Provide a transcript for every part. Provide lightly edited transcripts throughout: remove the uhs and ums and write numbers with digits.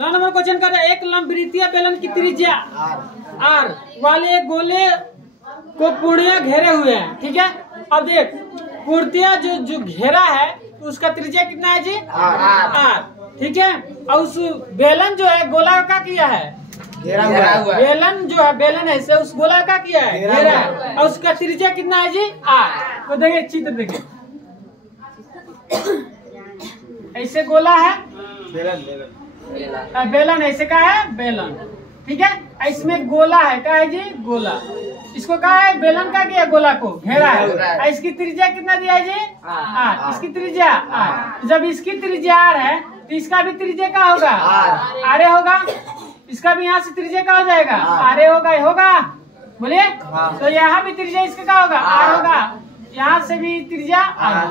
9 number question कर रहे हैं, एक लंबवृत्तीय बेलन की त्रिज्या आर वाले एक गोले को पूर्णतः घेरे हुए हैं। ठीक है, अब देख पूर्णतः जो घेरा है उसका त्रिज्या कितना है जी? आर। ठीक है, और उस बेलन जो है गोला का किया है घेरा हुआ। बेलन जो है बेलन है से उस गोला का किया है घेरा है, और उसका त्रिज्या कितना है जी? आर। तो देखिए चित्र देखिए, ऐसे गोला है बेलन ऐसे का है बेलन। ठीक है, इसमें गोला है का है जी? गोला। इसको कहा है बेलन का किया गोला को घेरा है। इसकी त्रिज्या कितना दिया है जी? आर। इसकी त्रिज्या आर। जब इसकी त्रिज्या आर है तो इसका भी त्रिज्या का होगा आरे होगा। इसका भी यहाँ से त्रिज्या का हो जाएगा आरे होगा बोलिए। तो यहाँ भी त्रिज्या इसका का होगा आर होगा, यहाँ से भी त्रिज्या आर।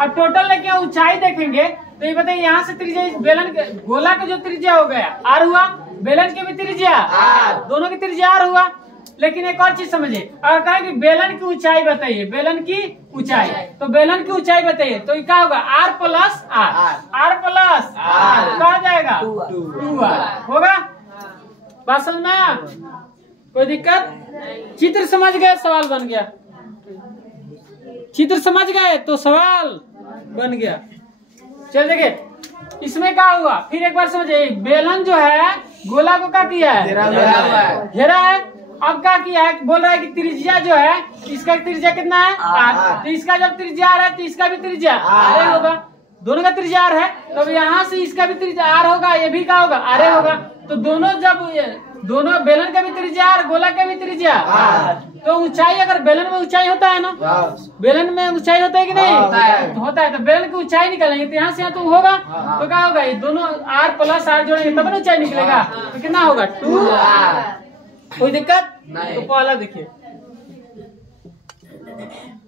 अब टोटल लेके ऊंचाई देखेंगे तो ये बताइए यहाँ से त्रिज्या बेलन गोला का जो त्रिज्या हो गया आर हुआ, बेलन की भी त्रिज्या आर, दोनों की त्रिज्या आर हुआ। लेकिन एक और चीज समझिए, अगर कहें कि बेलन की ऊंचाई बताइए, बेलन की ऊंचाई, तो बेलन की ऊंचाई बताइए तो क्या होगा? R plus R, R plus R क्या हो जाएगा? 2r होगा। बात समझ में आया? कोई दिक्कत? चित्र समझ गए, सवाल बन गया। चित्र समझ गए तो सवाल बन गया। चल देखिए इसमें क्या हुआ, फिर एक बार समझिए, बेलन जो है गोला को क्या किया है? घेरा है। अब क्या किया है? बोल रहा है कि त्रिज्या जो है इसका त्रिज्या कितना है? आर। तो इसका जब त्रिज्या आर है तो इसका भी त्रिज्या आर होगा, दोनों का त्रिज्या आर है। तो यहाँ से इसका भी त्रिज्या आर होगा, ये भी क्या होगा? आर होगा। तो दोनों जब दोनों बेलन का भी त्रिज्या आर, गोला का भी त्रिज्या आर, तो ऊंचाई अगर बेलन में ऊंचाई होता है ना, बेलन में ऊंचाई होता है कि नहीं? होता है। तो बेलन की ऊंचाई निकालेंगे तो यहाँ से यहाँ तो होगा, तो क्या होगा? ये दोनों आर प्लस आर जोड़ेंगे तब ना ऊंचाई निकलेगा। तो कितना होगा? 2r। कोई दिक्कत नहीं। तो पहला देखिए,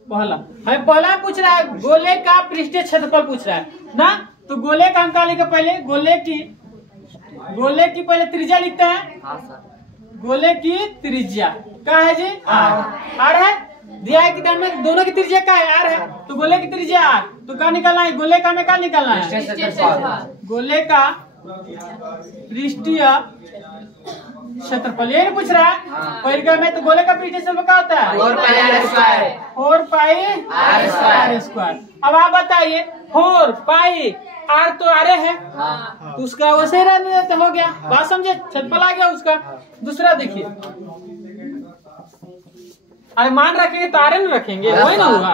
पहला पूछ रहा है गोले का पृष्ठीय क्षेत्रफल पूछ रहा है ना। तो गोले का हम क्या लिखे? पहले गोले की पहले त्रिज्या लिखते हैं। गोले की त्रिज्या क्या है जी? आर है। दिया है कि दोनों की त्रिज्या क्या है? आर है। तो गोले की त्रिज्या आर, तो क्या निकालना है? गोले का में क्या निकालना है? गोले का पृष्ठीय क्षेत्रफल। ये नहीं पूछ रहा है पहले में, तो गोले का पृष्ठीय क्षेत्रफल क्या होता है? 4 पाई आर स्क्वायर। अब आप बताइए 4 पाई आर तो आरे है, तो उसका वैसे रहने देते, हो गया। बात समझे? क्षेत्रफल आ गया उसका। दूसरा देखिए, अरे मान रखेंगे तो आरे न रखेंगे, वही ना हुआ।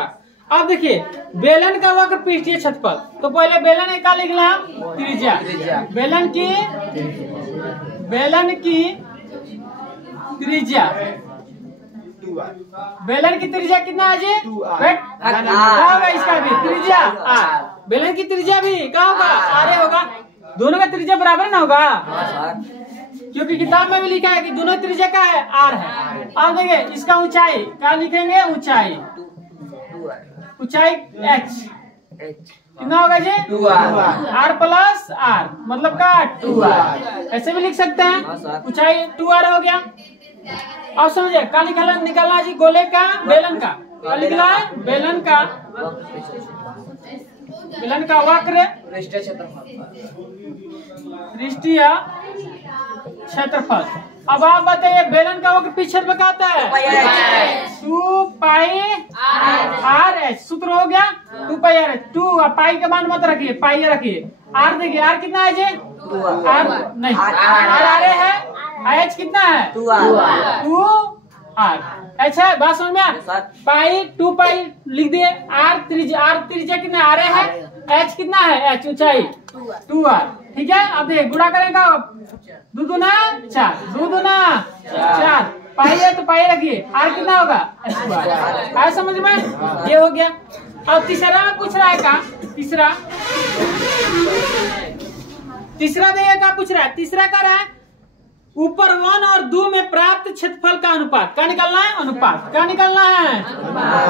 अब देखिए बेलन का वक्र पृष्ठीय क्षेत्रफल, तो पहले बेलन का लिखना है त्रिज्या। बेलन की त्रिज्या, बेलन की त्रिज्या कितना है जी? क्या होगा? इसका भी त्रिज्या आर, बेलन की त्रिज्या भी क्या होगा? आर होगा। दोनों का त्रिज्या बराबर ना होगा, क्योंकि किताब में भी लिखा है कि दोनों त्रिज्या का है? आर है। अब देखिए इसका ऊंचाई क्या लिखेंगे? ऊंचाई h कितना होगा जी? 2r। आर प्लस आर मतलब का 2r, ऐसे भी लिख सकते हैं। ऊंचाई 2r हो गया। अब समझे क्या निकालना जी? गोले का बेलन का क्या निकला है? बेलन का वक्र पृष्ठीय क्षेत्रफल। अब आप बताइए बेलन का वक्र पृष्ठीय क्षेत्रफल क्या होता है? 2 पाई आर एच। सूत्र हो गया 2 पाई आर एच। 2 पाई का मान मत रखिए, पाई रखिए। आर देखिए आर कितना है जी? आर नहीं, आर है। एच कितना है? 2 आर एच है। बात समझ में? पाई 2 पाई लिख दिए। आर त्रिज्या कितना? आर है। एच कितना है? एच ऊंचाई 2r। ठीक है, अब देखिए गुणा करेगा 2 दूना 4, 2 दूना 4, पाई है तो पाई रखिए। आर कितना होगा? आया समझ में? ये हो गया। अब तीसरा पूछ रहा है का? तीसरा देखिए क्या पूछ रहा है? तीसरा कर रहा है ऊपर 1 और 2 में प्राप्त क्षेत्रफल का अनुपात। क्या निकालना है? अनुपात। क्या निकालना है?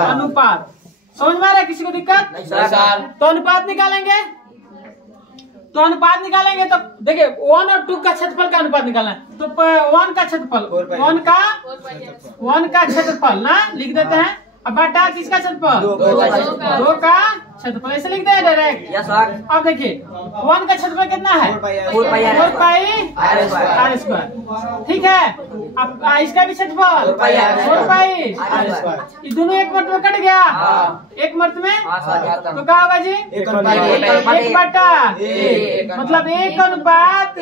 अनुपात। समझ में आ रहा है? किसी को दिक्कत? तो अनुपात निकालेंगे तो देखिए 1 और 2 का क्षेत्रफल का अनुपात निकालना है। तो 1 का क्षेत्रफल, 1 का क्षेत्रफल ना लिख देते हैं। अब बटा किसका क्षेत्रफल? 2 का क्षेत्रफल, ऐसे लिख दे डायरेक्ट। Yes sir. अब देखिए 1 का क्षेत्रफल कितना है? 4 पाई r स्क्वायर। ठीक है, अब इसका भी क्षेत्रफल 4 पाई r स्क्वायर। ये दोनों एक मर्त में कट गया, एक मर्त में, तो क्या होगा जी? 1 बटा 1, मतलब 1:1।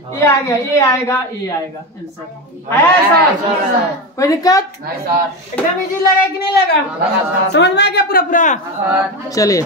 ये आ गया, ये आएगा, ये आएगा आंसर। आया सर? कोई दिक्कत? नहीं सर। एकदम इजी लगा कि नहीं लगा? समझ में आ गया पूरा? चलिए।